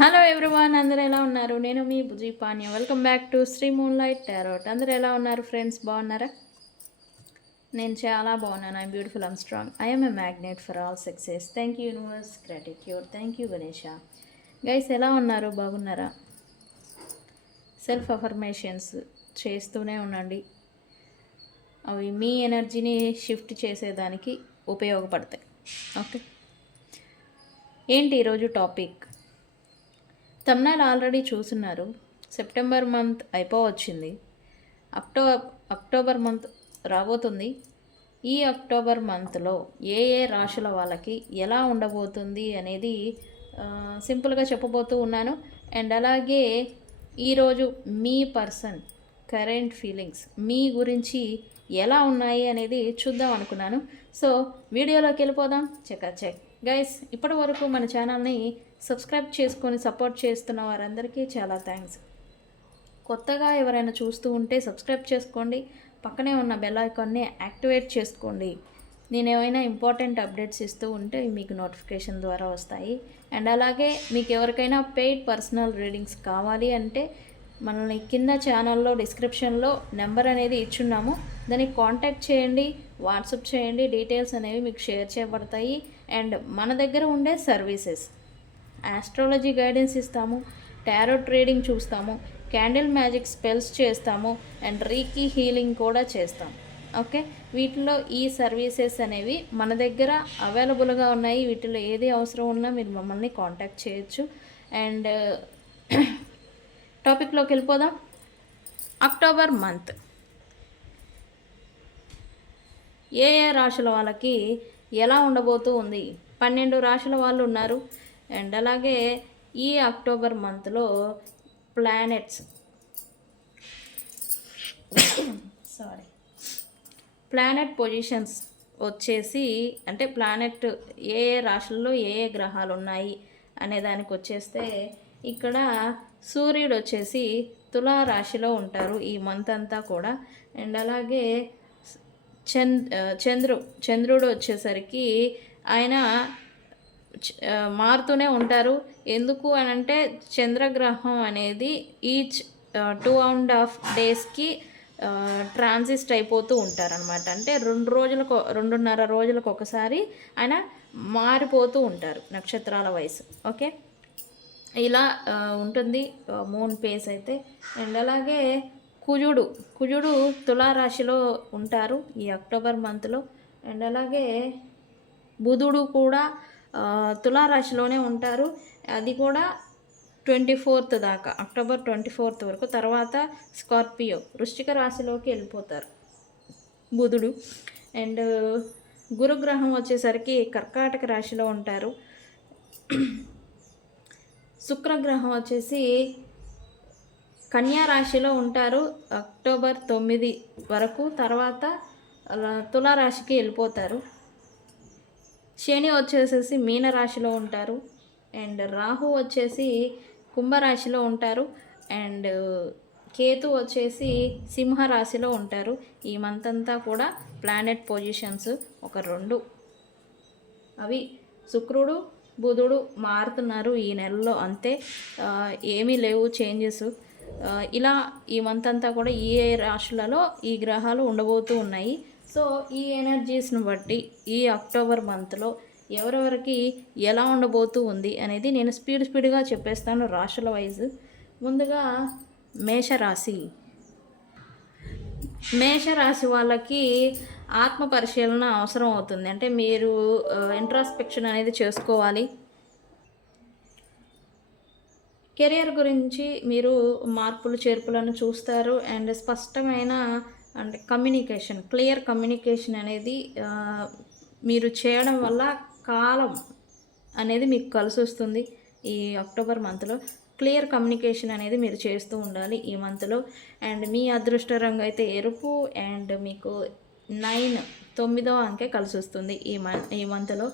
Hello everyone, అందరూ ఎలా ఉన్నారు? నేను మీ Bujji Panyam. Welcome back to Sri moon light tarot. అందరూ ఎలా ఉన్నారు ఫ్రెండ్స్? బాగున్నారా? నేను చాలా బాగున్నాను. I'm beautiful, I'm strong, I'm a magnet for all success. Thank you universe, gratitude. Thank you Ganesha. Guys ఎలా ఉన్నారు? బాగున్నారా? సెల్ఫ్ అఫర్మేషన్స్ చేస్తూనే ఉండండి. అవి మీ ఎనర్జీని షిఫ్ట్ చేసేదానికి ఉపయోగపడతాయి. ఓకే, ఏంటి ఈరోజు టాపిక్? తమ్నైల్ ఆల్రెడీ చూస్తున్నారు. సెప్టెంబర్ మంత్ అయిపోవచ్చింది. అక్టోబర్ మంత్ రాబోతుంది. ఈ అక్టోబర్ మంత్లో ఏ ఏ రాశుల వాళ్ళకి ఎలా ఉండబోతుంది అనేది సింపుల్గా చెప్పబోతూ ఉన్నాను. అండ్ అలాగే ఈరోజు మీ పర్సన్ కరెంట్ ఫీలింగ్స్ మీ గురించి ఎలా ఉన్నాయి అనేది చూద్దాం అనుకున్నాను. సో వీడియోలోకి వెళ్ళిపోదాం. చెక్ గైస్, ఇప్పటి వరకు మన ఛానల్ని సబ్స్క్రైబ్ చేసుకొని సపోర్ట్ చేస్తున్న వారందరికీ చాలా థ్యాంక్స్. కొత్తగా ఎవరైనా చూస్తూ ఉంటే సబ్స్క్రైబ్ చేసుకోండి. పక్కనే ఉన్న బెల్ ఐకాన్ని యాక్టివేట్ చేసుకోండి. నేను ఏమైనా ఇంపార్టెంట్ అప్డేట్స్ ఇస్తూ ఉంటే మీకు నోటిఫికేషన్ ద్వారా వస్తాయి. అండ్ అలాగే మీకు ఎవరికైనా పెయిడ్ పర్సనల్ రీడింగ్స్ కావాలి అంటే మనల్ని కింద ఛానల్లో డిస్క్రిప్షన్లో నెంబర్ అనేది ఇచ్చున్నాము. దానికి కాంటాక్ట్ చేయండి, వాట్సాప్ చేయండి. డీటెయిల్స్ అనేవి మీకు షేర్ చేయబడతాయి. అండ్ మన దగ్గర ఉండే సర్వీసెస్, ఆస్ట్రాలజీ గైడెన్స్ ఇస్తాము, టారోట్ ట్రేడింగ్ చూస్తాము, క్యాండిల్ మ్యాజిక్ స్పెల్స్ చేస్తాము, అండ్ రీకీ హీలింగ్ కూడా చేస్తాం. ఓకే, వీటిలో ఈ సర్వీసెస్ అనేవి మన దగ్గర అవైలబుల్గా ఉన్నాయి. వీటిలో ఏది అవసరం ఉన్నా మీరు మమ్మల్ని కాంటాక్ట్ చేయొచ్చు. అండ్ టాపిక్లోకి వెళ్ళిపోదాం. అక్టోబర్ మంత్ ఏ ఏ రాశుల వాళ్ళకి ఎలా ఉండబోతూ ఉంది? 12 రాశుల వాళ్ళు ఉన్నారు. అండ్ అలాగే ఈ అక్టోబర్ మంత్లో ప్లానెట్ పొజిషన్స్ వచ్చేసి, అంటే ప్లానెట్ ఏ ఏ రాశుల్లో ఏ ఏ గ్రహాలు ఉన్నాయి అనే దానికి వచ్చేస్తే, ఇక్కడ సూర్యుడు వచ్చేసి తులా రాశిలో ఉంటారు ఈ మంత్ అంతా కూడా. అండ్ అలాగే చంద్రుడు వచ్చేసరికి ఆయన మారుతూనే ఉంటారు. ఎందుకు అని అంటే చంద్రగ్రహం అనేది ఈచ్ 2.5 డేస్కి ట్రాన్సిస్ట్ అయిపోతూ ఉంటారనమాట. అంటే 2.5 రోజులకు ఒకసారి ఆయన మారిపోతూ ఉంటారు నక్షత్రాల వయసు. ఓకే, ఇలా ఉంటుంది మూన్ పేస్ అయితే. అండ్ అలాగే కుజుడు తులారాశిలో ఉంటారు ఈ అక్టోబర్ మంత్లో. అండ్ అలాగే బుధుడు కూడా తులారాశిలోనే ఉంటారు. అది కూడా 24th దాకా, అక్టోబర్ 24th వరకు. తర్వాత స్కార్పియో వృశ్చిక రాశిలోకి వెళ్ళిపోతారు బుధుడు. అండ్ గురుగ్రహం వచ్చేసరికి కర్కాటక రాశిలో ఉంటారు. శుక్రగ్రహం వచ్చేసి కన్యా రాశిలో ఉంటారు అక్టోబర్ 9 వరకు. తర్వాత తులారాశికి వెళ్ళిపోతారు. శని వచ్చేసేసి మీనరాశిలో ఉంటారు. అండ్ రాహు వచ్చేసి కుంభరాశిలో ఉంటారు. అండ్ కేతు వచ్చేసి సింహరాశిలో ఉంటారు. ఈ మంత్ అంతా కూడా ప్లానెట్ పొజిషన్స్ ఒక 2 అవి శుక్రుడు బుధుడు మారుతున్నారు ఈ నెలలో, అంతే. ఏమీ లేవు చేంజెస్. ఇలా ఈ మంత్ అంతా కూడా ఈ రాశులలో ఈ గ్రహాలు ఉండబోతూ ఉన్నాయి. సో ఈ ఎనర్జీస్ను బట్టి ఈ అక్టోబర్ మంత్లో ఎవరెవరికి ఎలా ఉండబోతూ ఉంది అనేది నేను స్పీడ్గా చెప్పేస్తాను రాశుల వైజ్. ముందుగా మేషరాశి వాళ్ళకి ఆత్మ పరిశీలన అవసరం అవుతుంది. అంటే మీరు ఇంట్రాస్పెక్షన్ అనేది చేసుకోవాలి. కెరియర్ గురించి మీరు మార్పులు చేర్పులను చూస్తారు. అండ్ స్పష్టమైన అంటే క్లియర్ కమ్యూనికేషన్ అనేది మీరు చేయడం వల్ల కాలం అనేది మీకు కలిసి వస్తుంది. ఈ అక్టోబర్ మంత్లో క్లియర్ కమ్యూనికేషన్ అనేది మీరు చేస్తూ ఉండాలి ఈ మంత్లో. అండ్ మీ అదృష్ట రంగు అయితే ఎరుపు. అండ్ మీకు 9వ అంకె కలిసి వస్తుంది ఈ మంత్లో.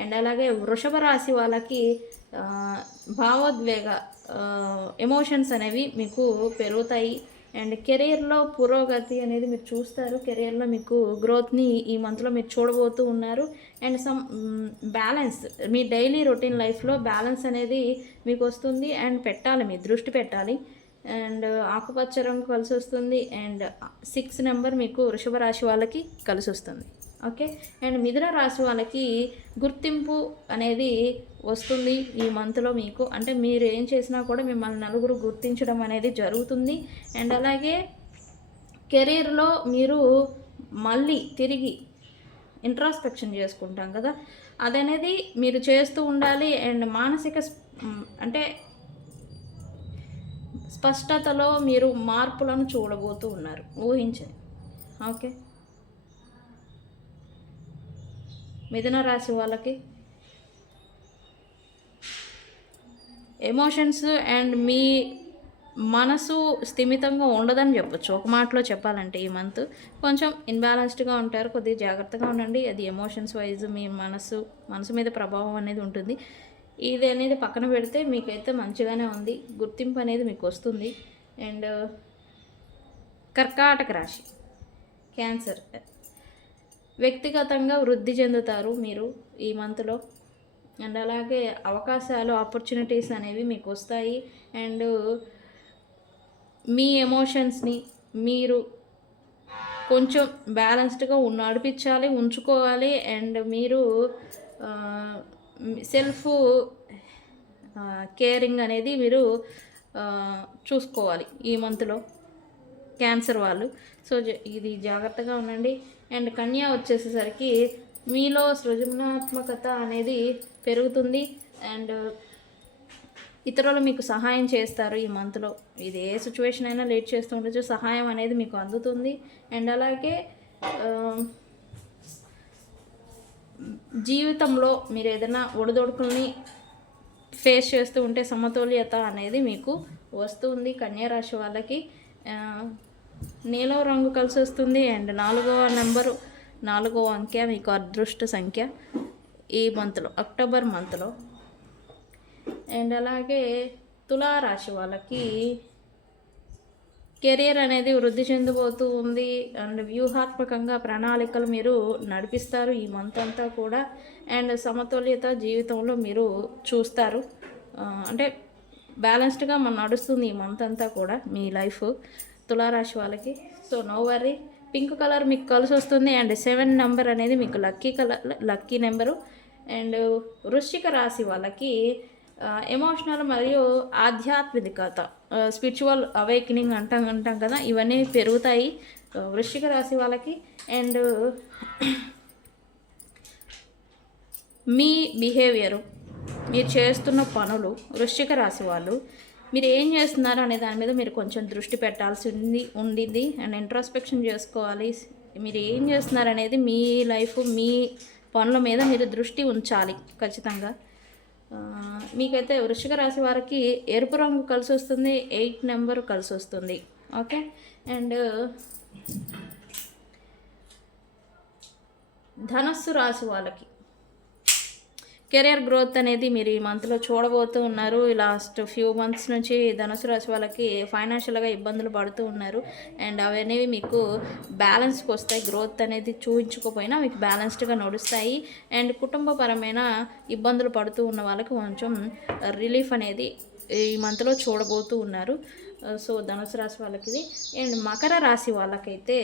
అండ్ అలాగే వృషభ రాశి వాళ్ళకి భావోద్వేగ ఎమోషన్స్ అనేవి మీకు పెరుగుతాయి. అండ్ కెరీర్లో పురోగతి అనేది మీరు చూస్తారు. కెరీర్లో మీకు గ్రోత్ని ఈ మంత్లో మీరు చూడబోతూ ఉన్నారు. And balance me daily routine లైఫ్లో బ్యాలెన్స్ అనేది మీకు వస్తుంది. అండ్ పెట్టాలి, మీ దృష్టి పెట్టాలి. అండ్ ఆకుపచ్చ రంగు కలిసి వస్తుంది. అండ్ 6 నెంబర్ మీకు వృషభ రాశి వాళ్ళకి కలిసి వస్తుంది. ఓకే. అండ్ మిథున రాశి వాళ్ళకి గుర్తింపు అనేది వస్తుంది ఈ మంత్లో మీకు. అంటే మీరు ఏం చేసినా కూడా మిమ్మల్ని నలుగురు గుర్తించడం అనేది జరుగుతుంది. అండ్ అలాగే కెరీర్లో మీరు మళ్ళీ తిరిగి ఇంట్రాస్పెక్షన్ చేసుకుంటాం కదా, అదనేది మీరు చేస్తూ ఉండాలి. అండ్ మానసిక అంటే స్పష్టతలో మీరు మార్పులను చూడబోతూ ఉన్నారు, ఊహించండి. ఓకే. మిథున రాశి వాళ్ళకి ఎమోషన్స్ అండ్ మీ మనసు స్థిమితంగా ఉండదని చెప్పొచ్చు. ఒక మాటలో చెప్పాలంటే ఈ మంత్ కొంచెం ఇన్బ్యాలెన్స్డ్గా ఉంటారు. కొద్దిగా జాగ్రత్తగా ఉండండి. అది ఎమోషన్స్ వైజ్ మీ మనసు మీద ప్రభావం అనేది ఉంటుంది. ఇది అనేది పక్కన పెడితే మీకైతే మంచిగానే ఉంది. గుర్తింపు అనేది మీకు వస్తుంది. అండ్ కర్కాటక రాశి, క్యాన్సర్, వ్యక్తిగతంగా వృద్ధి చెందుతారు మీరు ఈ మంత్లో. అండ్ అలాగే అవకాశాలు, ఆపర్చునిటీస్ అనేవి మీకు వస్తాయి. అండ్ మీ ఎమోషన్స్ని మీరు కొంచెం బ్యాలెన్స్డ్గా నడిపించాలి, ఉంచుకోవాలి. అండ్ మీరు సెల్ఫ్ కేరింగ్ అనేది మీరు చూసుకోవాలి ఈ మంత్లో క్యాన్సర్ వాళ్ళు. సో ఇది జాగ్రత్తగా ఉండండి. అండ్ కన్యా వచ్చేసేసరికి మీలో సృజనాత్మకత అనేది పెరుగుతుంది. అండ్ ఇతరులు మీకు సహాయం చేస్తారు ఈ మంత్లో. ఇది ఏ సిచ్యువేషన్ అయినా లేట్ చేస్తూ ఉండొచ్చు, సహాయం అనేది మీకు అందుతుంది. అండ్ అలాగే జీవితంలో మీరు ఏదైనా ఒడిదొడుకుల్ని ఫేస్ చేస్తూ ఉంటే సమతుల్యత అనేది మీకు వస్తుంది కన్యా రాశి వాళ్ళకి. నీలం రంగు కలిసి వస్తుంది. అండ్ 4వ నెంబరు, 4వ అంకె మీకు అదృష్ట సంఖ్య ఈ మంత్లో, అక్టోబర్ మంత్లో. అండ్ అలాగే తులారాశి వాళ్ళకి కెరీర్ అనేది వృద్ధి చెందబోతూ ఉంది. అండ్ వ్యూహాత్మకంగా ప్రణాళికలు మీరు నడిపిస్తారు ఈ మంత్ అంతా కూడా. అండ్ సమతుల్యత జీవితంలో మీరు చూస్తారు. అంటే బ్యాలెన్స్డ్గా నడుస్తుంది ఈ మంత్ అంతా కూడా మీ లైఫ్ తులారాశి వాళ్ళకి. So no worry. Pink colour మీకు కలిసి వస్తుంది. అండ్ 7 నెంబర్ అనేది మీకు లక్కీ నెంబరు. అండ్ వృశ్చిక రాశి వాళ్ళకి ఎమోషనల్ మరియు ఆధ్యాత్మికత, స్పిరిచువల్ అవేకనింగ్ అంటాం కదా, ఇవన్నీ పెరుగుతాయి వృశ్చిక రాశి వాళ్ళకి. అండ్ మీ బిహేవియరు, మీరు చేస్తున్న పనులు, వృశ్చిక రాశి వాళ్ళు మీరు ఏం చేస్తున్నారు అనే దాని మీద మీరు కొంచెం దృష్టి పెట్టాల్సి ఉండింది. అండ్ ఇంట్రాస్పెక్షన్ చేసుకోవాలి. మీరు ఏం చేస్తున్నారు అనేది మీ లైఫ్, మీ పనుల మీద మీరు దృష్టి ఉంచాలి ఖచ్చితంగా. మీకైతే వృశ్చిక రాశి వారికి ఎరుపు రంగు కలిసి వస్తుంది. 8 నెంబర్ కలిసి వస్తుంది. ఓకే. అండ్ ధనస్సు రాశి వాళ్ళకి కెరియర్ గ్రోత్ అనేది మీరు ఈ మంత్లో చూడబోతూ ఉన్నారు. లాస్ట్ ఫ్యూ మంత్స్ నుంచి ధనుసు రాశి వాళ్ళకి ఫైనాన్షియల్గా ఇబ్బందులు పడుతూ ఉన్నారు. అండ్ అవనేవి మీకు బ్యాలెన్స్కి వస్తాయి. గ్రోత్ అనేది చూపించుకోపోయినా మీకు బ్యాలెన్స్డ్గా నడుస్తాయి. అండ్ కుటుంబపరమైన ఇబ్బందులు పడుతూ ఉన్న వాళ్ళకి కొంచెం రిలీఫ్ అనేది ఈ మంత్లో చూడబోతూ ఉన్నారు. సో ధనుసు రాశి వాళ్ళకి ఇది. అండ్ మకర రాశి వాళ్ళకైతే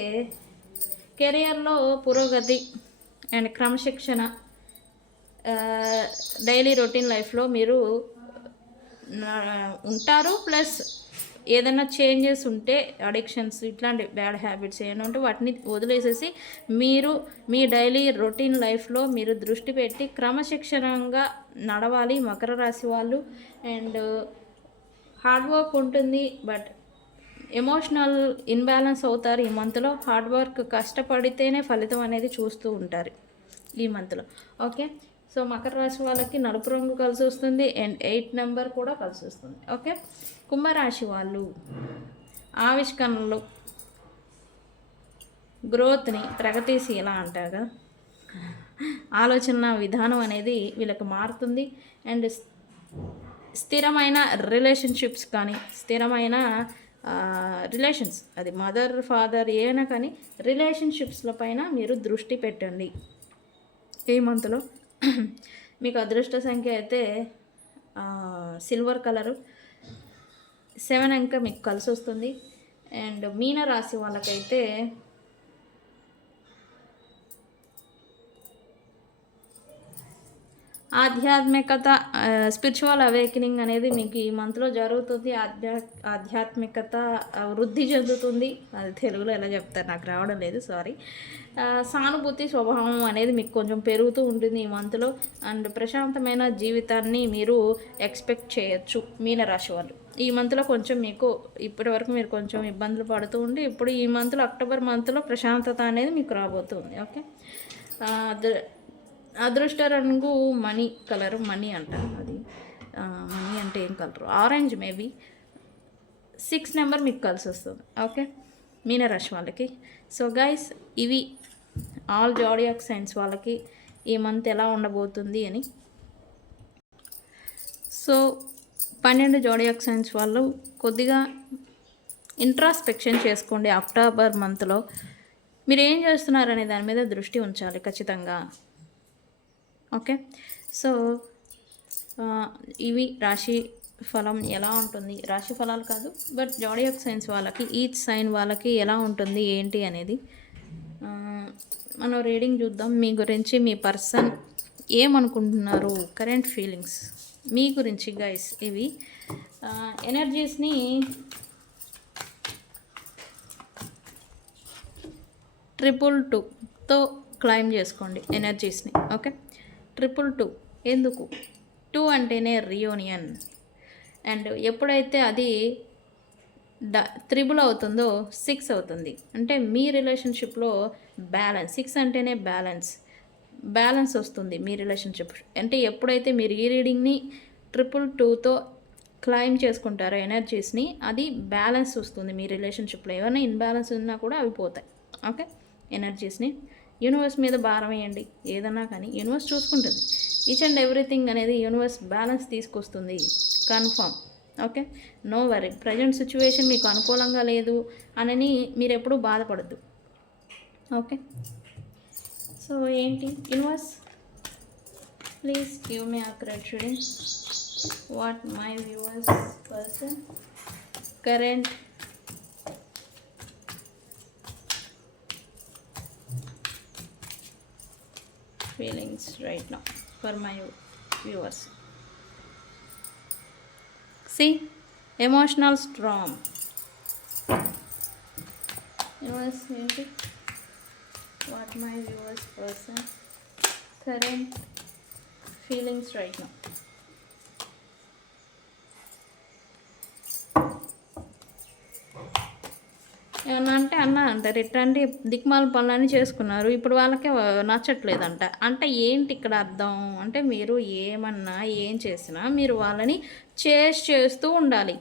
కెరియర్లో పురోగతి అండ్ క్రమశిక్షణ, డైలీ రొటీన్ లైఫ్లో మీరు ఉంటారు. ప్లస్ ఏదైనా చేంజెస్ ఉంటే, అడిక్షన్స్, ఇట్లాంటి బ్యాడ్ హ్యాబిట్స్ ఏమైనా ఉంటే వాటిని వదిలేసేసి మీరు మీ డైలీ రొటీన్ లైఫ్లో మీరు దృష్టి పెట్టి క్రమశిక్షణంగా నడవాలి మకర రాశి వాళ్ళు. అండ్ హార్డ్ వర్క్ ఉంటుంది, బట్ ఎమోషనల్ ఇన్బ్యాలెన్స్ అవుతారు ఈ మంత్లో. హార్డ్ వర్క్ కష్టపడితేనే ఫలితం అనేది చూస్తూ ఉంటారు ఈ మంత్లో. ఓకే. సో మకర రాశి వాళ్ళకి నలుపు రంగు కలిసి వస్తుంది. అండ్ 8 నెంబర్ కూడా కలిసి వస్తుంది. ఓకే. కుంభరాశి వాళ్ళు ఆవిష్కరణలు, గ్రోత్ని, ప్రగతిశీల అంటారు కదా, ఆలోచన విధానం అనేది వీళ్ళకి మారుతుంది. అండ్ స్థిరమైన రిలేషన్షిప్స్ కానీ, స్థిరమైన రిలేషన్స్, అది మదర్ ఫాదర్ ఏమైనా కానీ రిలేషన్షిప్స్ల పైన మీరు దృష్టి పెట్టండి ఈ మంత్లో. మీకు అదృష్ట సంఖ్య అయితే సిల్వర్ కలరు, 7 అంక మీకు కలిసి వస్తుంది. అండ్ మీన రాశి వాళ్ళకైతే ఆధ్యాత్మికత, స్పిరిచువల్ అవేకనింగ్ అనేది మీకు ఈ మంత్లో జరుగుతుంది. ఆధ్యాత్మికత వృద్ధి చెందుతుంది. అది తెలుగులో ఎలా చెప్తారు నాకు రావడం లేదు, సారీ. సానుభూతి స్వభావం అనేది మీకు కొంచెం పెరుగుతూ ఉంటుంది ఈ మంత్లో. అండ్ ప్రశాంతమైన జీవితాన్ని మీరు ఎక్స్పెక్ట్ చేయొచ్చు మీనరాశి వాళ్ళు. ఈ మంత్లో కొంచెం మీకు ఇప్పటి వరకు మీరు కొంచెం ఇబ్బందులు పడుతూ ఉండి, ఇప్పుడు ఈ మంత్లో అక్టోబర్ మంత్లో ప్రశాంతత అనేది మీకు రాబోతుంది. ఓకే. అదృష్ట రంగు మనీ కలర్, మనీ అంటారు అది. మనీ అంటే ఏం కలరు? Orange maybe. 6 నెంబర్ మీకు కలిసి వస్తుంది. ఓకే, మీనరాశి వాళ్ళకి. సో గైస్, ఇవి ఆల్ జోడియాక్ సైన్స్ వాళ్ళకి ఈ మంత్ ఎలా ఉండబోతుంది అని. సో 12 జోడియాక్ సైన్స్ వాళ్ళు కొద్దిగా ఇంట్రాస్పెక్షన్ చేసుకోండి. అక్టోబర్ మంత్లో మీరు ఏం చేస్తున్నారనే దాని మీద దృష్టి ఉంచాలి ఖచ్చితంగా. ఓకే. సో ఇవి రాశి ఫలం ఎలా ఉంటుంది, రాశి ఫలాలు కాదు బట్ జోడియాక్ సైన్స్ వాళ్ళకి, ఈచ్ సైన్ వాళ్ళకి ఎలా ఉంటుంది ఏంటి అనేది మనం రీడింగ్ చూద్దాం. మీ గురించి మీ పర్సన్ ఏమనుకుంటున్నారు, కరెంట్ ఫీలింగ్స్ మీ గురించి గైస్. ఇవి ఎనర్జీస్ని ట్రిపుల్ 2తో క్లైమ్ చేసుకోండి ఎనర్జీస్ని. ఓకే, 222 ఎందుకు? 2 అంటేనే రియూనియన్. అండ్ ఎప్పుడైతే అది త్రిబుల్ అవుతుందో 6 అవుతుంది. అంటే మీ రిలేషన్షిప్లో బ్యాలెన్స్, 6 అంటేనే బ్యాలెన్స్ వస్తుంది మీ రిలేషన్షిప్. అంటే ఎప్పుడైతే మీరు ఈ రీడింగ్ని 222తో క్లైమ్ చేసుకుంటారో ఎనర్జీస్ని, అది బ్యాలెన్స్ వస్తుంది మీ రిలేషన్షిప్లో. ఏమైనా ఇన్బ్యాలెన్స్ ఉన్నా కూడా అవి పోతాయి. ఓకే, ఎనర్జీస్ని యూనివర్స్ మీద భారం వేయండి. ఏదన్నా కానీ యూనివర్స్ చూసుకుంటుంది. ఈచ్ అండ్ ఎవ్రీథింగ్ అనేది యూనివర్స్ బ్యాలెన్స్ తీసుకొస్తుంది, confirm. Okay, no worry. Present situation మీకు అనుకూలంగా లేదు అని మీరు ఎప్పుడూ బాధపడద్దు. ఓకే, సో ఏంటి universe, please give me accurate reading. What my viewers person current feelings right now for my viewers. See, emotional storm. Viewers, what my viewers person current feelings right now. ఏమన్నా అంటే అన్న అంటారు, ఇట్లాంటి దిక్మాల పనులన్నీ చేసుకున్నారు, ఇప్పుడు వాళ్ళకే నచ్చట్లేదంట. అంటే ఏంటి ఇక్కడ అర్థం అంటే, మీరు ఏమన్నా ఏం చేసినా మీరు వాళ్ళని చేస్తూ ఉండాలి.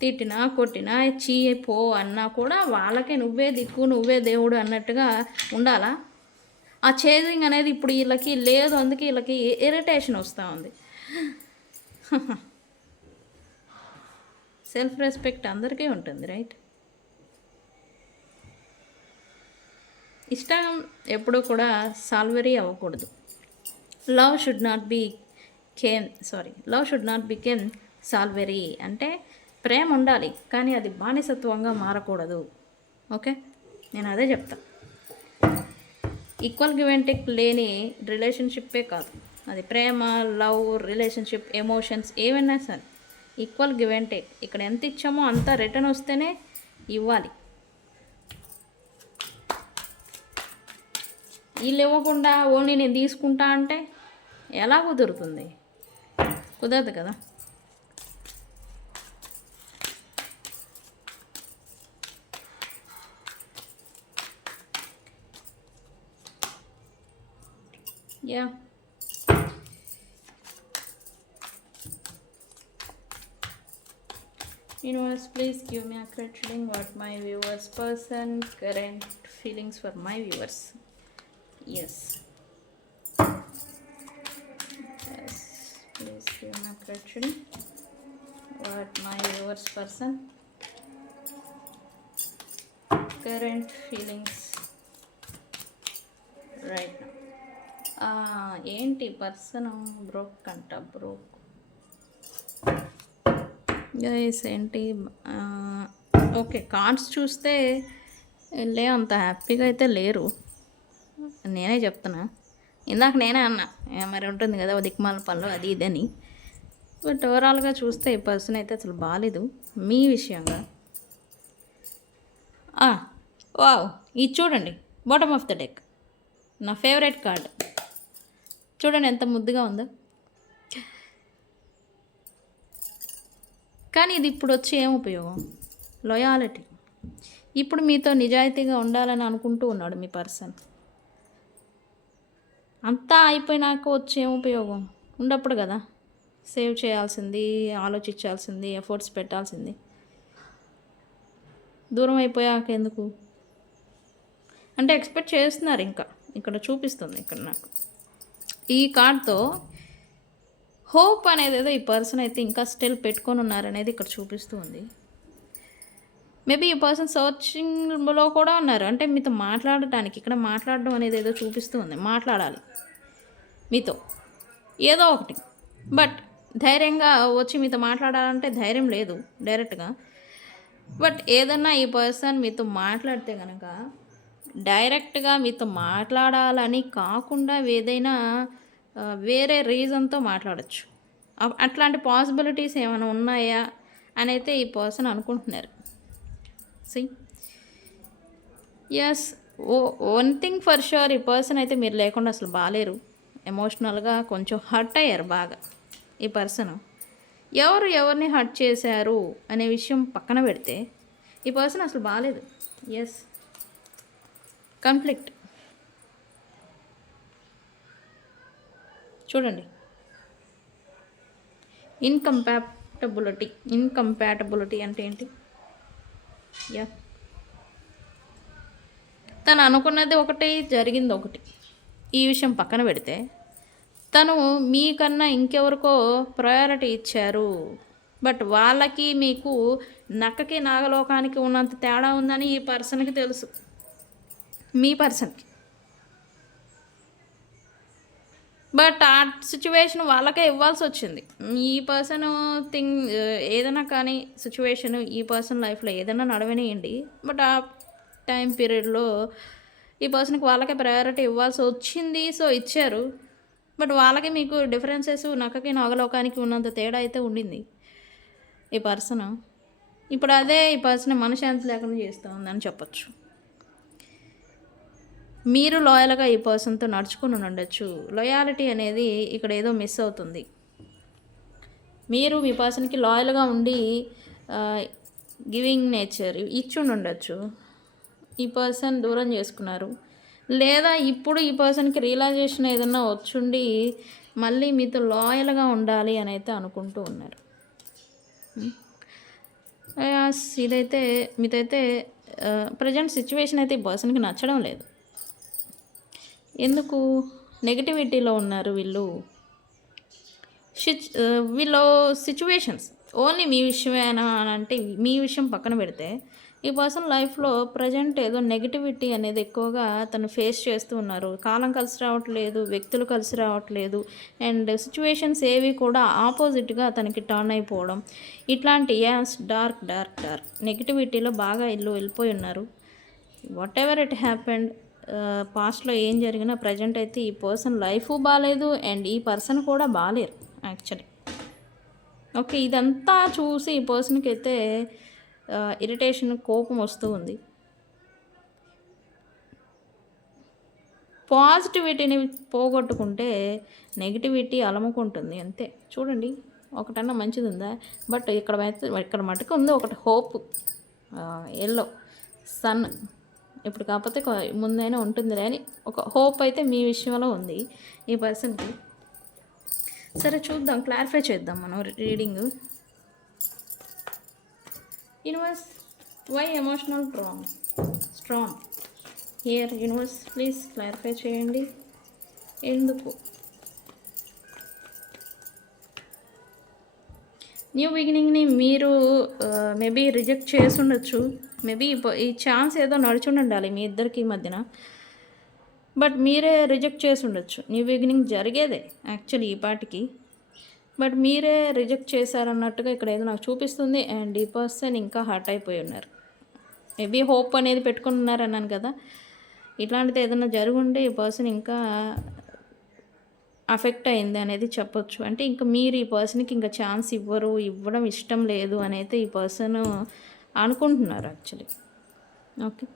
తిట్టినా కొట్టినా చీ పో అన్నా కూడా వాళ్ళకే నువ్వే దిక్కు నువ్వే దేవుడు అన్నట్టుగా ఉండాలా? ఆ చేజింగ్ అనేది ఇప్పుడు వీళ్ళకి లేదు, అందుకే వీళ్ళకి ఇరిటేషన్ వస్తూ ఉంది. సెల్ఫ్ రెస్పెక్ట్ అందరికీ ఉంటుంది, రైట్? ఇష్టం ఎప్పుడు కూడా సాల్వరీ అవ్వకూడదు. Love should not become slavery. అంటే ప్రేమ ఉండాలి కానీ అది బానిసత్వంగా మారకూడదు. ఓకే, నేను అదే చెప్తా. ఈక్వల్ గివ్ అండ్ టేక్ లేని రిలేషన్షిప్పే కాదు అది. ప్రేమ, లవ్, రిలేషన్షిప్, ఎమోషన్స్ ఏమైనా సరే ఈక్వల్ గివ్ అండ్ టేక్. ఇక్కడ ఎంత ఇచ్చామో అంత రిటర్న్ వస్తేనే ఇవ్వాలి. వీళ్ళు ఇవ్వకుండా ఓన్లీ నేను తీసుకుంటా అంటే ఎలా కుదురుతుంది? కుదరదు కదా. Yeah, universe, please give me a correct reading. What my viewers person current feelings for my viewers. Yes, please give me a correct reading. What my viewers person current feelings right. ఏంటి person broke అంట, broke guys ఏంటి? Okay, cards చూస్తే అంత హ్యాపీగా అయితే లేరు, నేనే చెప్తున్నా. ఇందాక నేనే అన్నా మరి ఉంటుంది కదా దిక్మాల పనులు అది ఇదని. బట్ ఓవరాల్గా చూస్తే ఈ పర్సన్ అయితే అసలు బాగాలేదు మీ విషయంగా. వావ్, ఇది చూడండి, బాటమ్ ఆఫ్ ద డెక్, నా ఫేవరెట్ కార్డ్. చూడండి ఎంత ముద్దుగా ఉందో. కానీ ఇది ఇప్పుడు వచ్చి ఏం ఉపయోగం? లాయాలిటీ. ఇప్పుడు మీతో నిజాయితీగా ఉండాలని అనుకుంటూ ఉన్నాడు మీ పర్సన్. అంతా అయిపోయినాక వచ్చి ఏం ఉపయోగం? ఉండప్పుడు కదా సేవ్ చేయాల్సింది, ఆలోచించాల్సింది, ఎఫర్ట్స్ పెట్టాల్సింది. దూరం అయిపోయాక ఎందుకు అంటే ఎక్స్పెక్ట్ చేస్తున్నారు. ఇంకా ఇక్కడ చూపిస్తుంది ఇక్కడ నాకు ఈ కార్డ్తో హోప్ అనేది ఏదో ఈ పర్సన్ అయితే ఇంకా స్టిల్ పెట్టుకొని ఉన్నారనేది ఇక్కడ చూపిస్తూ ఉంది. మేబీ ఈ పర్సన్ సర్చింగ్లో కూడా ఉన్నారు, అంటే మీతో మాట్లాడటానికి. ఇక్కడ మాట్లాడడం అనేది ఏదో చూపిస్తూ ఉంది, మాట్లాడాలి మీతో ఏదో ఒకటి. బట్ ధైర్యంగా వచ్చి మీతో మాట్లాడాలంటే ధైర్యం లేదు డైరెక్ట్గా. బట్ ఏదన్నా ఈ పర్సన్ మీతో మాట్లాడితే కనుక డైరెక్ట్గా మీతో మాట్లాడాలని కాకుండా ఏదైనా వేరే రీజన్తో మాట్లాడచ్చు. అట్లాంటి పాసిబిలిటీస్ ఏమైనా ఉన్నాయా అని అయితే ఈ పర్సన్ అనుకుంటున్నారు. See yes, one thing for sure, ఈ పర్సన్ అయితే మీరు లేకుండా అసలు బాగాలేరు. ఎమోషనల్గా కొంచెం హర్ట్ అయ్యారు బాగా ఈ పర్సన్. ఎవరిని హర్ట్ చేశారు అనే విషయం పక్కన పెడితే ఈ పర్సన్ అసలు బాగాలేదు. ఎస్, కాన్ఫ్లిక్ట్ చూడండి. ఇన్కంపాటబిలిటీ అంటే ఏంటి? యా, తను అనుకున్నది ఒకటి, జరిగింది ఒకటి. ఈ విషయం పక్కన పెడితే తను మీకన్నా ఇంకెవరికో ప్రయారిటీ ఇచ్చారు. బట్ వాళ్ళకి మీకు నక్కకి నాగలోకానికి ఉన్నంత తేడా ఉందని ఈ పర్సన్కి తెలుసు, మీ పర్సన్కి. బట్ ఆ సిచ్యువేషన్ వాళ్ళకే ఇవ్వాల్సి వచ్చింది. ఈ పర్సన్ ఏదైనా కానీ సిచ్యువేషన్ ఈ పర్సన్ లైఫ్లో ఏదైనా నడవనియండి, బట్ ఆ టైం పీరియడ్లో ఈ పర్సన్కి వాళ్ళకే ప్రయారిటీ ఇవ్వాల్సి వచ్చింది. సో ఇచ్చారు. బట్ వాళ్ళకి మీకు డిఫరెన్సెస్ నక్కకి నాగలోకానికి ఉన్నంత తేడా అయితే ఉండింది ఈ పర్సన్. ఇప్పుడు అదే ఈ పర్సన్ మనశ్శాంతి లేకుండా చేస్తూ ఉందని చెప్పచ్చు. మీరు లాయల్గా ఈ పర్సన్తో నడుచుకుని ఉండొచ్చు. లాయాలిటీ అనేది ఇక్కడ ఏదో మిస్ అవుతుంది. మీరు మీ పర్సన్కి లాయల్గా ఉండి గివింగ్ నేచర్ ఇచ్చి ఉండొచ్చు. ఈ పర్సన్ దూరం చేసుకున్నారు, లేదా ఇప్పుడు ఈ పర్సన్కి రియలైజేషన్ ఏదన్నా వచ్చుండి మళ్ళీ మీతో లాయల్గా ఉండాలి అని అయితే అనుకుంటూ ఉన్నారు. ఇదైతే మీదైతే ప్రజెంట్ సిచ్యువేషన్ అయితే ఈ పర్సన్కి నచ్చడం లేదు. ఎందుకు నెగటివిటీలో ఉన్నారు వీళ్ళు? వీళ్ళు సిచ్యువేషన్స్ ఓన్లీ మీ విషయమేనా అని అంటే మీ విషయం పక్కన పెడితే ఈ పర్సన్ లైఫ్లో ప్రజెంట్ ఏదో నెగిటివిటీ అనేది ఎక్కువగా తను ఫేస్ చేస్తూ ఉన్నారు. కాలం కలిసి రావట్లేదు, వ్యక్తులు కలిసి రావట్లేదు, అండ్ సిచ్యువేషన్స్ ఏవి కూడా ఆపోజిట్గా తనకి టర్న్ అయిపోవడం, ఇట్లాంటి డార్క్ నెగిటివిటీలో బాగా వెళ్ళిపోయి ఉన్నారు. వాట్ ఎవర్ ఇట్ హ్యాపెండ్, పాస్ట్లో ఏం జరిగినా ప్రజెంట్ అయితే ఈ పర్సన్ లైఫ్ బాగాలేదు అండ్ ఈ పర్సన్ కూడా బాగాలేరు యాక్చువల్లీ. ఓకే, ఇదంతా చూసి ఈ పర్సన్కి అయితే ఇరిటేషన్, కోపం వస్తూ ఉంది. పాజిటివిటీని పోగొట్టుకుంటే నెగిటివిటీ అలముకుంటుంది అంతే. చూడండి, ఒకటన్నా మంచిది ఉందా? బట్ ఇక్కడ మటుకు ఉంది ఒకటి హోప్, ఎల్లో సన్. ఇప్పుడు కాకపోతే ముందైనా ఉంటుందిలే అని ఒక హోప్ అయితే మీ విషయంలో ఉంది ఈ పర్సన్కి. సరే చూద్దాం, క్లారిఫై చేద్దాం మనం reading. Universe, why emotional strong here? Universe please clarify చేయండి ఎందుకు. న్యూ బిగినింగ్ని మీరు మేబీ రిజెక్ట్ చేసి ఉండొచ్చు, మేబీ ఈ ఛాన్స్ ఏదో నడుచుండి ఉండాలి మీ ఇద్దరికి మధ్యన. బట్ మీరే రిజెక్ట్ చేసి ఉండొచ్చు. న్యూ బిగినింగ్ జరిగేదే యాక్చువల్లీ ఈ పాటికి. బట్ మీరే రిజెక్ట్ చేశారన్నట్టుగా ఇక్కడ ఏదో నాకు చూపిస్తుంది. అండ్ ఈ పర్సన్ ఇంకా హర్ట్ అయిపోయి ఉన్నారు. మేబీ హోప్ అనేది పెట్టుకుని ఉన్నారన్నాను కదా. ఇట్లాంటిది ఏదైనా జరుగుంటే ఈ పర్సన్ ఇంకా అఫెక్ట్ అయింది అనేది చెప్పొచ్చు. అంటే ఇంకా మీరు ఈ పర్సన్కి ఇంకా ఛాన్స్ ఇవ్వడం ఇష్టం లేదు అని అయితే ఈ పర్సన్ అనుకుంటున్నారు actually. Okay,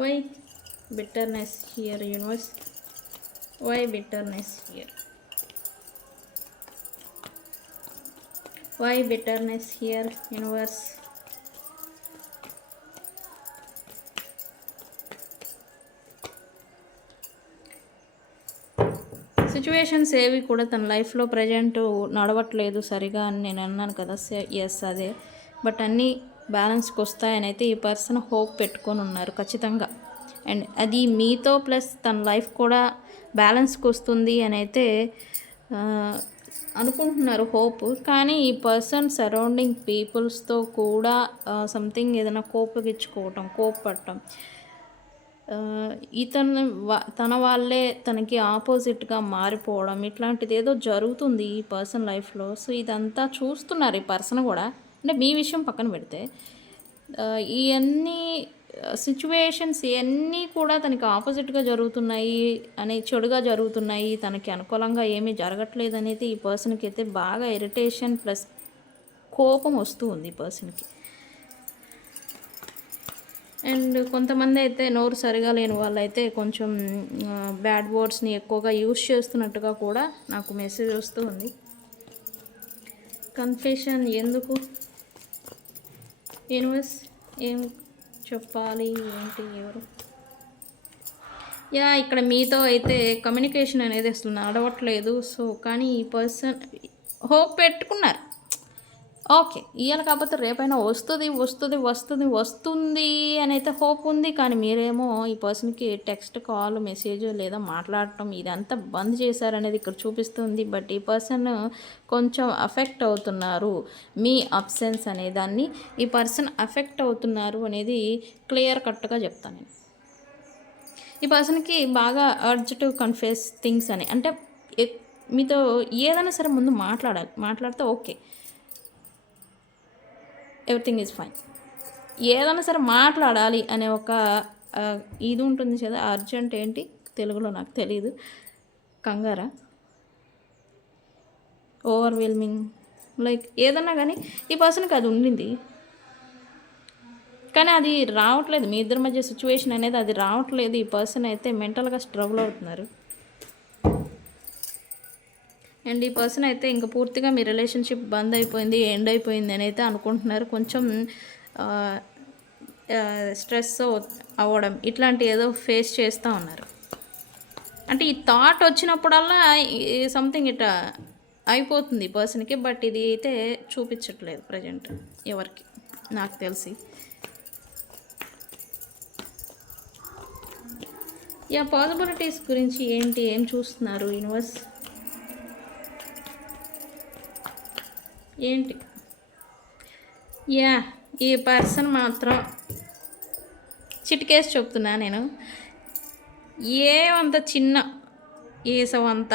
why bitterness here universe? Why bitterness here? Why bitterness here universe? Situations ఏవి కూడా తన లైఫ్లో ప్రజెంట్ నడవట్లేదు సరిగా అని నేను అన్నాను కదా. ఎస్ అదే. బట్ అన్నీ బ్యాలెన్స్కి వస్తాయని అయితే ఈ పర్సన్ హోప్ పెట్టుకొని ఉన్నారు ఖచ్చితంగా. అండ్ అది మీతో ప్లస్ తన లైఫ్ కూడా బ్యాలెన్స్కి వస్తుంది అని అయితే అనుకుంటున్నారు హోప్. కానీ ఈ పర్సన్ సరౌండింగ్ పీపుల్స్తో కూడా సంథింగ్ ఏదైనా కోప్పడటం, తన వాళ్ళే తనకి ఆపోజిట్గా మారిపోవడం, ఇట్లాంటిది ఏదో జరుగుతుంది ఈ పర్సన్ లైఫ్లో. సో ఇదంతా చూస్తున్నారు ఈ పర్సన్ కూడా. అంటే మీ విషయం పక్కన పెడితే ఇవన్నీ సిచ్యువేషన్స్ ఇవన్నీ కూడా తనకి ఆపోజిట్గా జరుగుతున్నాయి చెడుగా జరుగుతున్నాయి, తనకి అనుకూలంగా ఏమీ జరగట్లేదు అనేది ఈ పర్సన్కి అయితే బాగా ఇరిటేషన్ ప్లస్ కోపం వస్తూ ఉంది ఈ పర్సన్కి. అండ్ కొంతమంది అయితే నోరు సరిగా లేని వాళ్ళైతే కొంచెం బ్యాడ్ వర్డ్స్ని ఎక్కువగా యూజ్ చేస్తున్నట్టుగా కూడా నాకు మెసేజ్ వస్తూ ఉంది. కన్ఫెషన్ ఎందుకు యూనివర్స్? ఏం చెప్పాలి? ఏంటి? ఎవరు? ఇక్కడ మీతో అయితే కమ్యూనికేషన్ అనేది అసలు నడవట్లేదు. సో కానీ ఈ పర్సన్ హోప్ పెట్టుకున్నారు. ఓకే, ఇవాళ కాకపోతే రేపైనా వస్తుంది అని అయితే హోప్ ఉంది. కానీ మీరేమో ఈ పర్సన్కి టెక్స్ట్, కాల్, మెసేజ్ లేదా మాట్లాడటం ఇదంతా బంద్ చేశారనేది ఇక్కడ చూపిస్తుంది. బట్ ఈ పర్సన్ కొంచెం అఫెక్ట్ అవుతున్నారు మీ అబ్సెన్స్ అనే దాన్ని. ఈ పర్సన్ అఫెక్ట్ అవుతున్నారు అనేది క్లియర్ కట్గా చెప్తాను నేను. ఈ పర్సన్కి బాగా అర్జ్ టు కన్ఫెస్ థింగ్స్ అని, అంటే మీతో ఏదైనా సరే ముందు మాట్లాడితే ఓకే, ఎవ్రీథింగ్ ఈజ్ ఫైన్. ఏదైనా సరే మాట్లాడాలి అనే ఒక ఇది ఉంటుంది కదా. అర్జెంట్ ఏంటి తెలుగులో నాకు తెలియదు, కంగారా, ఓవర్వెల్మింగ్, లైక్ ఏదన్నా కానీ ఈ పర్సన్కి అది ఉండింది. కానీ అది రావట్లేదు. మీ ఇద్దరి మధ్య సిచ్యువేషన్ అనేది అది రావట్లేదు. ఈ పర్సన్ అయితే మెంటల్గా స్ట్రగుల్ అవుతున్నారు. అండ్ ఈ పర్సన్ అయితే ఇంకా పూర్తిగా మీ రిలేషన్షిప్ బంద్ అయిపోయింది, ఎండ్ అయిపోయింది అని అయితే అనుకుంటున్నారు. కొంచెం స్ట్రెస్ అవ్వడం ఇట్లాంటి ఏదో ఫేస్ చేస్తూ ఉన్నారు. అంటే ఈ థాట్ వచ్చినప్పుడల్లా సంథింగ్ ఇట్లా అయిపోతుంది ఈ పర్సన్కి. బట్ ఇది అయితే చూపించట్లేదు ప్రజెంట్ ఎవరికి, నాకు తెలిసి. పాసిబిలిటీస్ గురించి ఏం చూస్తున్నారు యూనివర్స్? ఏంటి? ఈ పర్సన్ మాత్రం చిటికేసి చెప్తున్నా నేను, ఏమంత చిన్న ఏసవంత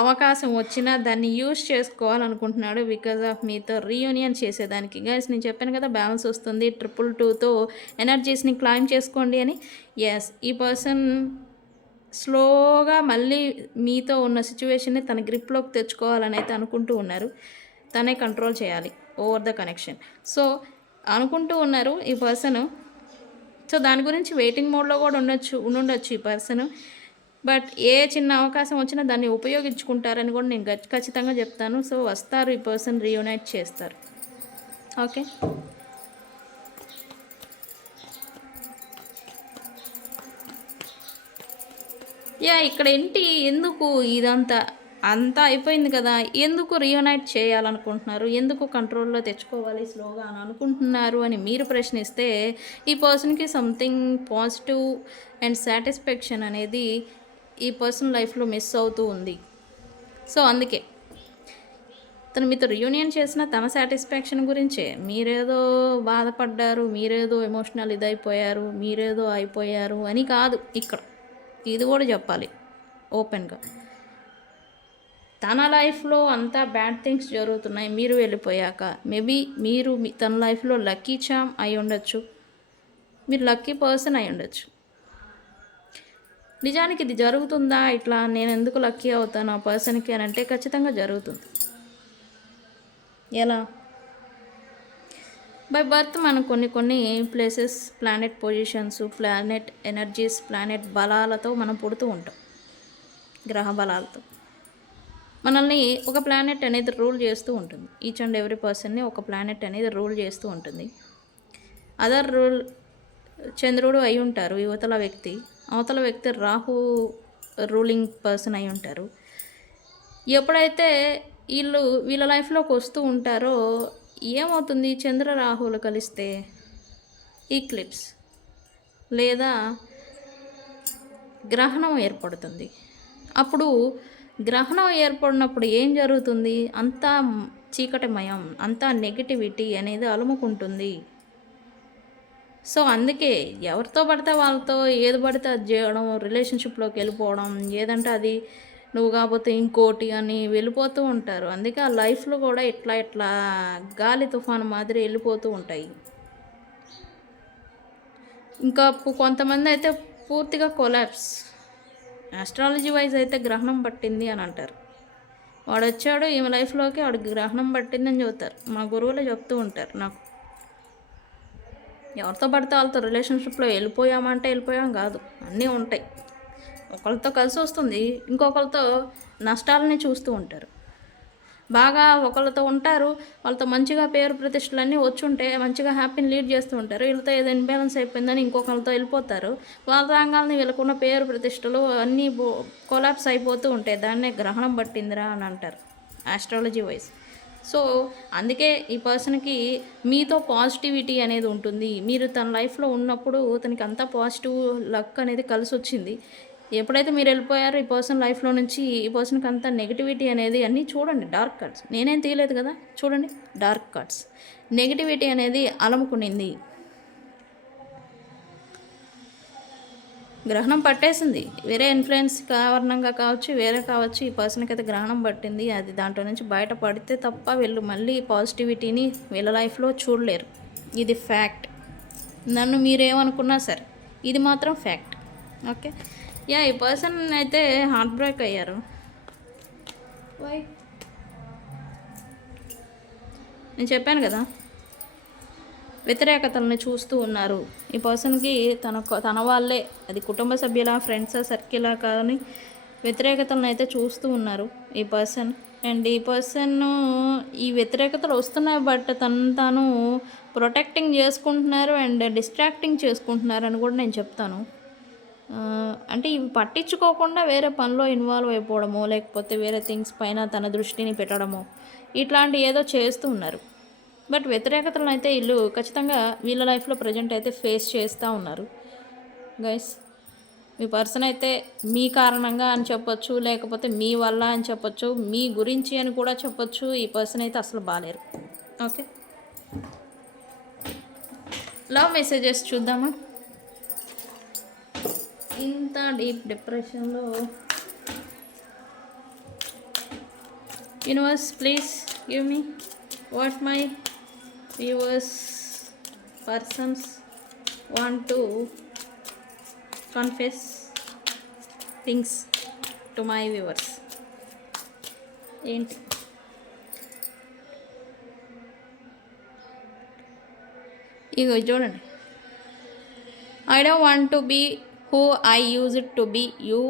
అవకాశం వచ్చినా దాన్ని యూజ్ చేసుకోవాలనుకుంటున్నాడు బికాజ్ ఆఫ్ మీతో రీయూనియన్ చేసేదానికి. గైస్ నేను చెప్పాను కదా బ్యాలెన్స్ వస్తుంది, 222తో ఎనర్జీస్ని క్లైమ్ చేసుకోండి అని. ఎస్, ఈ పర్సన్ స్లోగా మళ్ళీ మీతో ఉన్న సిచ్యువేషన్ని తన గ్రిప్లోకి తెచ్చుకోవాలని అయితే అనుకుంటూ ఉన్నారు. తనే కంట్రోల్ చేయాలి ఓవర్ ద కనెక్షన్. సో అనుకుంటూ ఉన్నారు ఈ పర్సన్. సో దాని గురించి వెయిటింగ్ మోడ్లో కూడా ఉండొచ్చు ఈ పర్సన్. బట్ ఏ చిన్న అవకాశం వచ్చినా దాన్ని ఉపయోగించుకుంటారని కూడా నేను ఖచ్చితంగా చెప్తాను. సో వస్తారు ఈ పర్సన్, రీయూనైట్ చేస్తారు. ఓకే, ఇక్కడ ఏంటి, ఎందుకు ఇదంతా అంతా అయిపోయింది కదా, ఎందుకు రీయూనైట్ చేయాలనుకుంటున్నారు, ఎందుకు కంట్రోల్లో తెచ్చుకోవాలి స్లోగా అని అనుకుంటున్నారు అని మీరు ప్రశ్నిస్తే ఈ పర్సన్కి సంథింగ్ పాజిటివ్ అండ్ సాటిస్ఫాక్షన్ అనేది ఈ పర్సన్ లైఫ్లో మిస్ అవుతూ ఉంది. సో అందుకే తను మీతో రియూనియన్ చేసిన తన సాటిస్ఫాక్షన్ గురించే. మీరేదో బాధపడ్డారు, మీరేదో ఎమోషనల్ ఇదైపోయారు, మీరేదో అయిపోయారు అని కాదు ఇక్కడ. ఇది కూడా చెప్పాలి ఓపెన్గా. తన లైఫ్లో అంతా బ్యాడ్ థింగ్స్ జరుగుతున్నాయి మీరు వెళ్ళిపోయాక. మేబీ మీరు తన లైఫ్లో లక్కీ చామ్ అయి ఉండొచ్చు, మీరు లక్కీ పర్సన్ అయి ఉండొచ్చు. నిజానికి ఇది జరుగుతుందా ఇట్లా, నేను ఎందుకు లక్కీ అవుతాను ఆ పర్సన్కి అని అంటే ఖచ్చితంగా జరుగుతుంది. ఎలా? బై బర్త్ మనం కొన్ని places, planet positions, planet energies, planet బలాలతో మనం పుడుతూ ఉంటాం, గ్రహ బలాలతో. మనల్ని ఒక ప్లానెట్ అనేది రూల్ చేస్తూ ఉంటుంది. ఈచ్ అండ్ ఎవ్రీ పర్సన్ని ఒక ప్లానెట్ అనేది రూల్ చేస్తూ ఉంటుంది. అదర్ రూల్ చంద్రుడు అయి ఉంటారు యువతల వ్యక్తి, అవతల వ్యక్తి రాహు రూలింగ్ పర్సన్ అయి ఉంటారు. ఎప్పుడైతే వీళ్ళ లైఫ్లోకి వస్తూ ఉంటారో ఏమవుతుంది, చంద్ర రాహువులు కలిస్తే ఈక్లిప్స్ లేదా గ్రహణం ఏర్పడుతుంది. అప్పుడు గ్రహణం ఏర్పడినప్పుడు ఏం జరుగుతుంది, అంతా చీకటిమయం, అంతా నెగిటివిటీ అనేది అలుముకుంటుంది. సో అందుకే ఎవరితో పడితే వాళ్ళతో ఏది పడితే అది చేయడం, రిలేషన్షిప్లోకి వెళ్ళిపోవడం, ఏదంటే అది నువ్వు కాకపోతే ఇంకోటి అని వెళ్ళిపోతూ ఉంటారు. అందుకే ఆ లైఫ్లో కూడా ఇట్లా గాలి తుఫాను మాదిరి వెళ్ళిపోతూ ఉంటాయి. ఇంకా కొంతమంది అయితే పూర్తిగా కొలాప్స్. ఆస్ట్రాలజీ వైజ్ అయితే గ్రహణం పట్టింది అని అంటారు. వాడు వచ్చాడు ఈమె లైఫ్లోకి, వాడికి గ్రహణం పట్టిందని చెబుతారు. మా గురువులే చెప్తూ ఉంటారు నాకు. ఎవరితో పడితే వాళ్ళతో రిలేషన్షిప్లో వెళ్ళిపోయామంటే వెళ్ళిపోయాం కాదు, అన్నీ ఉంటాయి. ఒకరితో కలిసి వస్తుంది, ఇంకొకరితో నష్టాలని చూస్తూ ఉంటారు. బాగా ఒకళ్ళతో ఉంటారు, వాళ్ళతో మంచిగా పేరు ప్రతిష్టలన్నీ వచ్చుంటే మంచిగా హ్యాపీని లీడ్ చేస్తూ ఉంటారు. వీళ్ళతో ఏదో ఇన్బ్యాలెన్స్ అయిపోయిందని ఇంకొకరితో వెళ్ళిపోతారు. వాళ్ళ రంగాలని వీళ్ళకున్న పేరు ప్రతిష్టలు అన్నీ కొలాప్స్ అయిపోతూ ఉంటాయి. దాన్నే గ్రహణం పట్టిందిరా అని అంటారు ఆస్ట్రాలజీ వైజ్. సో అందుకే ఈ పర్సన్కి మీతో పాజిటివిటీ అనేది ఉంటుంది. మీరు తన లైఫ్లో ఉన్నప్పుడు తనకి అంతా పాజిటివ్ లక్ అనేది కలిసి వచ్చింది. ఎప్పుడైతే మీరు వెళ్ళిపోయారో ఈ పర్సన్ లైఫ్లో నుంచి, ఈ పర్సన్కి అంతా నెగిటివిటీ అనేది అన్నీ చూడండి, డార్క్ కార్డ్స్ నేనేం తీయలేదు కదా, చూడండి డార్క్ కార్డ్స్, నెగిటివిటీ అనేది అలముకునింది. గ్రహణం పట్టేసింది, వేరే ఇన్ఫ్లుయెన్స్ కారణంగా కావచ్చు, వేరే కావచ్చు, ఈ పర్సన్కి అయితే గ్రహణం పట్టింది. అది దాంట్లో నుంచి బయటపడితే తప్ప వీళ్ళు మళ్ళీ పాజిటివిటీని వీళ్ళ లైఫ్లో చూడలేరు. ఇది ఫ్యాక్ట్. నన్ను మీరేమనుకున్నా సరే ఇది మాత్రం ఫ్యాక్ట్. ఓకే, ఈ పర్సన్ అయితే హార్ట్ బ్రేక్ అయ్యారు. వై? నేను చెప్పాను కదా, వ్యతిరేకతల్ని చూస్తూ ఉన్నారు. ఈ పర్సన్కి తన వాళ్ళే, అది కుటుంబ సభ్యుల, ఫ్రెండ్స్ సర్కిల్ కానీ వ్యతిరేకతలను అయితే చూస్తూ ఉన్నారు ఈ పర్సన్. అండ్ ఈ పర్సన్ ఈ వ్యతిరేకతలు వస్తున్నాయి, బట్ తాను ప్రొటెక్టింగ్ చేసుకుంటున్నారు అండ్ డిస్ట్రాక్టింగ్ చేసుకుంటున్నారు అని కూడా నేను చెప్తాను. అంటే ఇవి పట్టించుకోకుండా వేరే పనిలో ఇన్వాల్వ్ అయిపోవడమో, లేకపోతే వేరే థింగ్స్ పైన తన దృష్టిని పెట్టడమో, ఇట్లాంటి ఏదో చేస్తూ ఉన్నారు. బట్ వ్యతిరేకతలను అయితే వీళ్ళు ఖచ్చితంగా వీళ్ళ లైఫ్లో ప్రజెంట్ అయితే ఫేస్ చేస్తూ ఉన్నారు గైస్. మీ పర్సన్ అయితే మీ కారణంగా అని చెప్పొచ్చు, లేకపోతే మీ వల్ల అని చెప్పొచ్చు, మీ గురించి అని కూడా చెప్పొచ్చు. ఈ పర్సన్ అయితే అసలు బాలేరు. ఓకే, లవ్ మెసేజెస్ చూద్దామా. ఇంత డీప్ డిప్రెషన్లో universe please give me what my viewers persons want to confess things to my viewers. ఏంటి? ఇగో చూడండి, I don't want to be who I use it to be, you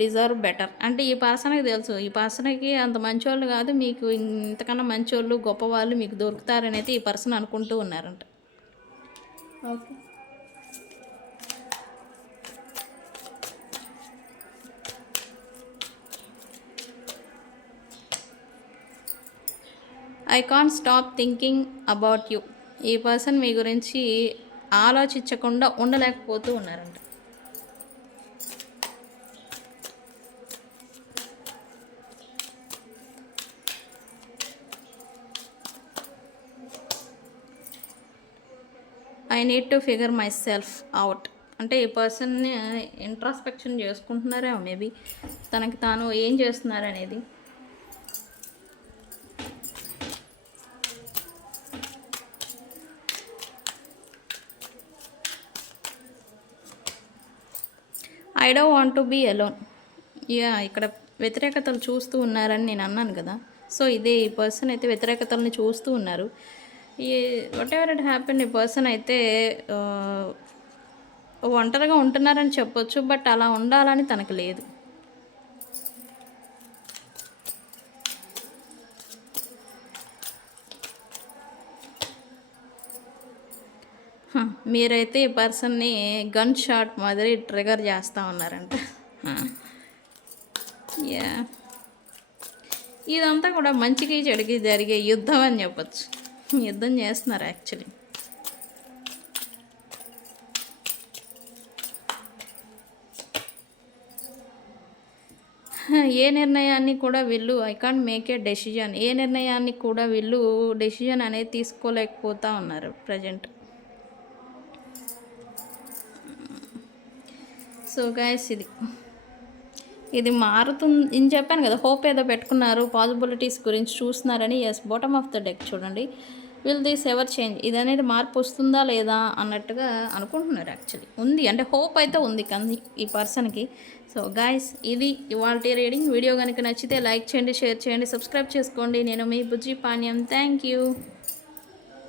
deserve better. అంటే ఈ పర్సన్కి తెలుసు, ఈ పర్సన్కి అంత మంచోళ్ళు కాదు, మీకు ఇంతకన్నా మంచోళ్ళు గొప్పవాళ్ళు మీకు దొరుకుతారని అయితే ఈ పర్సన్ అనుకుంటూ ఉన్నారంట. Okay, I can't stop thinking about you. ఈ పర్సన్ మీ గురించి ఆలోచించకుండా ఉండలేకపోతూ ఉన్నారంట. I need to figure my self out. అంటే ఈ పర్సన్ని ఇంట్రాస్పెక్షన్ చేసుకుంటున్నారేమో మేబీ, తనకి తాను ఏం చేస్తున్నారు అనేది. I don't want to be alone. ఇక్కడ వ్యతిరేకతలు చూస్తూ ఉన్నారని నేను అన్నాను కదా. సో ఇదే ఈ పర్సన్ అయితే వ్యతిరేకతల్ని చూస్తూ ఉన్నారు. ఈ వాట్ ఎవర్ ఇట్ హ్యాపెన్, ఈ పర్సన్ అయితే ఒంటరిగా ఉంటున్నారని చెప్పొచ్చు, బట్ అలా ఉండాలని తనకు లేదు. మీరైతే ఈ పర్సన్ని గన్ షాట్ మాదిరి ట్రిగర్ చేస్తూ ఉన్నారంట. యా, ఇదంతా కూడా మంచికి చెడుకి జరిగే యుద్ధం అని చెప్పచ్చు. యుద్ధం చేస్తున్నారు యాక్చువల్లీ. ఏ నిర్ణయాన్ని కూడా వీళ్ళు I can't make a decision, ఏ నిర్ణయాన్ని కూడా వీళ్ళు డెసిజన్ అనేది తీసుకోలేకపోతూ ఉన్నారు ప్రజెంట్. సో గైస్, ఇది మారుతుంది. నేను చెప్పాను కదా, హోప్ ఏదో పెట్టుకున్నారు, పాసిబిలిటీస్ గురించి చూస్తున్నారని. Yes, bottom of the deck చూడండి. విల్ దిస్ ఎవర్ చేంజ్, ఇది అనేది మార్పు వస్తుందా లేదా అన్నట్టుగా అనుకుంటున్నారు. యాక్చువల్లీ ఉంది, అంటే హోప్ అయితే ఉంది కానీ ఈ పర్సన్కి. సో గైస్, ఇది ఇవాల్టి రీడింగ్. వీడియో కనుక నచ్చితే లైక్ చేయండి, షేర్ చేయండి, సబ్స్క్రైబ్ చేసుకోండి. నేను మీ బుజ్జి పాణ్యం. Thank you.